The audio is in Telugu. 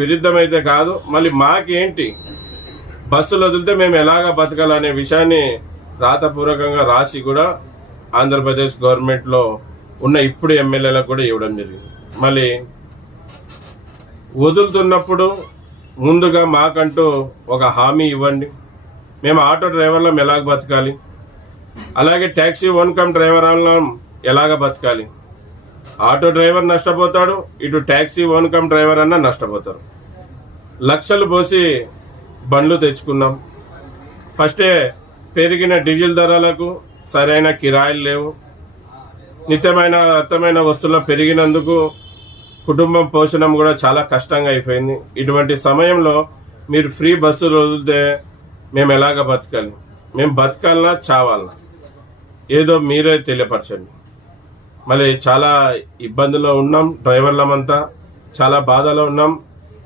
విరుద్ధమైతే కాదు, మళ్ళీ మాకేంటి బస్సులు వదిలితే మేము ఎలాగా బతకాలనే విషయాన్ని రాతపూర్వకంగా రాసి కూడా ఆంధ్రప్రదేశ్ గవర్నమెంట్లో ఉన్న ఇప్పుడు ఎమ్మెల్యేలకు కూడా ఇవ్వడం జరిగింది. మళ్ళీ వదులుతున్నప్పుడు ముందుగా మాకంటూ ఒక హామీ ఇవ్వండి, మేము ఆటో డ్రైవర్లం ఎలాగ బతకాలి, అలాగే ట్యాక్సీ ఓన్ కమ్ డ్రైవర్లం ఎలాగ బతకాలి. ఆటో డ్రైవర్ నష్టపోతాడు, ఇటు ట్యాక్సీ ఓన్ కమ్ డ్రైవర్ అన్న నష్టపోతారు. లక్షలు పోసి బండ్లు తెచ్చుకున్నాం. ఫస్టే పెరిగిన డీజిల్ ధరలకు సరైన కిరాయిలు లేవు. నిత్యమైన అర్థమైన వస్తువులు పెరిగినందుకు కుటుంబం పోషణం కూడా చాలా కష్టంగా అయిపోయింది. ఇటువంటి సమయంలో మీరు ఫ్రీ బస్సులు వదిలితే మేము ఎలాగ బతకాలి, మేము బతకాలన్నా చావాలన్నా ఏదో మీరే తెలియపరచండి. మళ్ళీ చాలా ఇబ్బందుల్లో ఉన్నాం, డ్రైవర్లమంతా చాలా బాధలో ఉన్నాం.